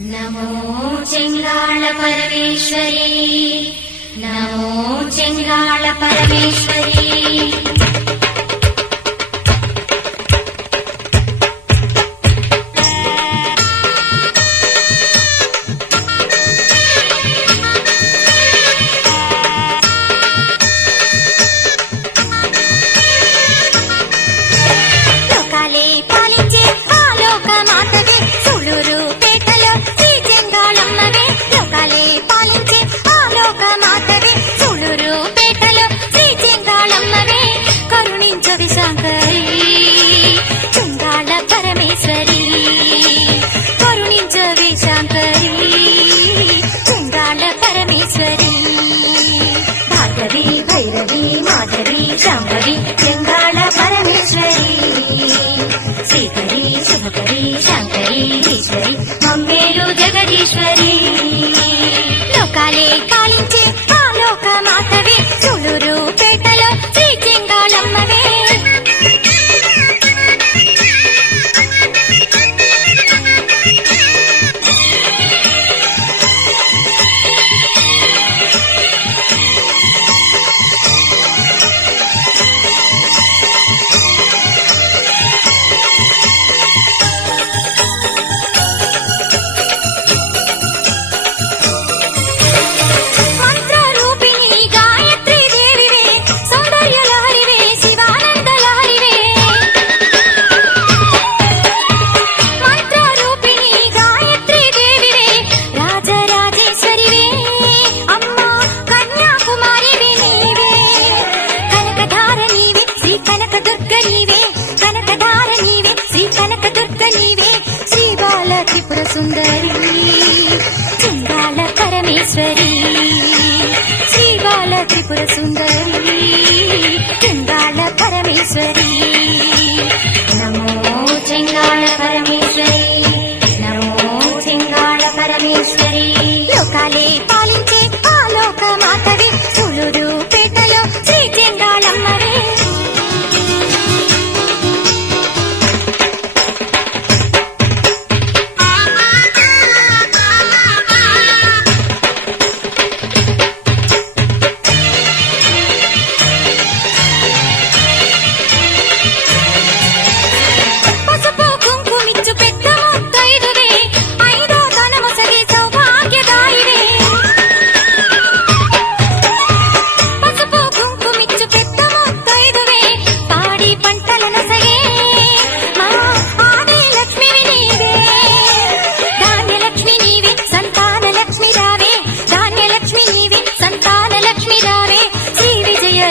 నమో చెంగాళ పరమేశ్వరి, నమో చెంగాళ పరమేశ్వరి. శ్రీకరి శుభకరి శంకరి ఈశ్వరి మమ్మేలు జగదీశ్వరి. లోకాలే పాలించే ఆలోక మాతవే, సూళూరు పేటలో శ్రీ చెంగాళమ్మవే. చెంగాళ పరమేశ్వరి శ్రీబాల త్రిపుర సుందరి, చెంగాళ పరమేశ్వరి. నమో చెంగాళ పరమేశ్వరి, నమో చెంగాళ పరమేశ్వరి. లోకాలే పాలించే ఆలోక మాతవే, సూళూరు పేటలో శ్రీ చెంగాళమ్మవే.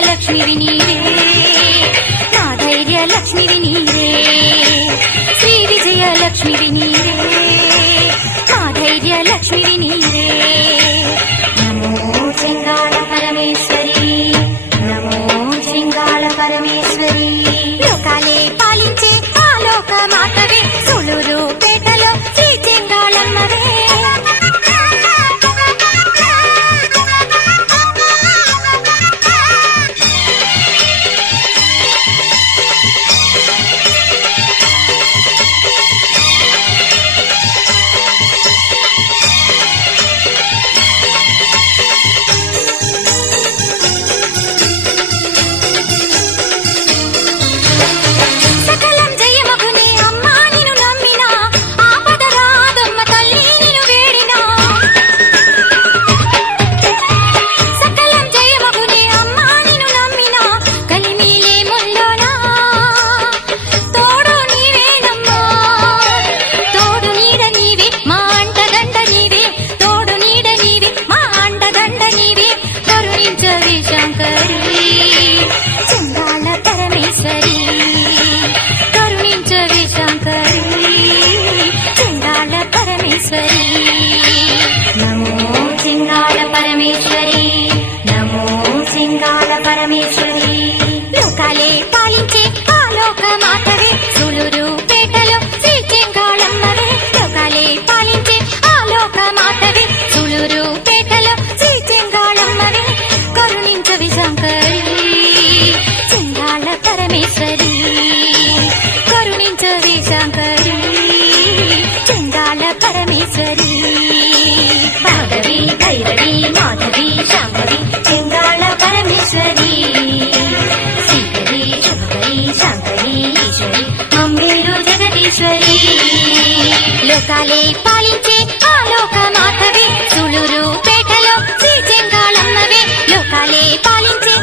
లక్ష్మివి నీవే, నా ధైర్య లక్ష్మివి నీవే, శ్రీ విజయ లక్ష్మివి నీవే, నా ధైర్య లక్ష్మివి నీవే. నమో చెంగాళ పరమేశ్వరి, నమో చెంగాళ పరమేశ్వరి. లోకాలే పాలించే ఆలోక మాతవే, సూళూరు పేటలో శ్రీ చెంగాళమ్మవే. నమో చెంగాళ పరమేశ్వరి, నమో చెంగాళ పరమేశ్వరి. లోకాలే పాలించే ఆలోక మాతవే, సూళూరు పేటలో శ్రీ చెంగాళమ్మవే. లోకాలే పాలించే ఆలోక మాతవే, సూళూరు పేటలో శ్రీ చెంగాళమ్మవే. కరుణించవి శంకరి చెంగాళ పరమేశ్వరి, కరుణించవి శంకరి చెంగాళ పరమేశ్వరి. లోకాలే పాలించే ఆలోక మాతవే సుళూరు పేటలో శ్రీ చెంగాళమ్మవే లోకాలే పాలించే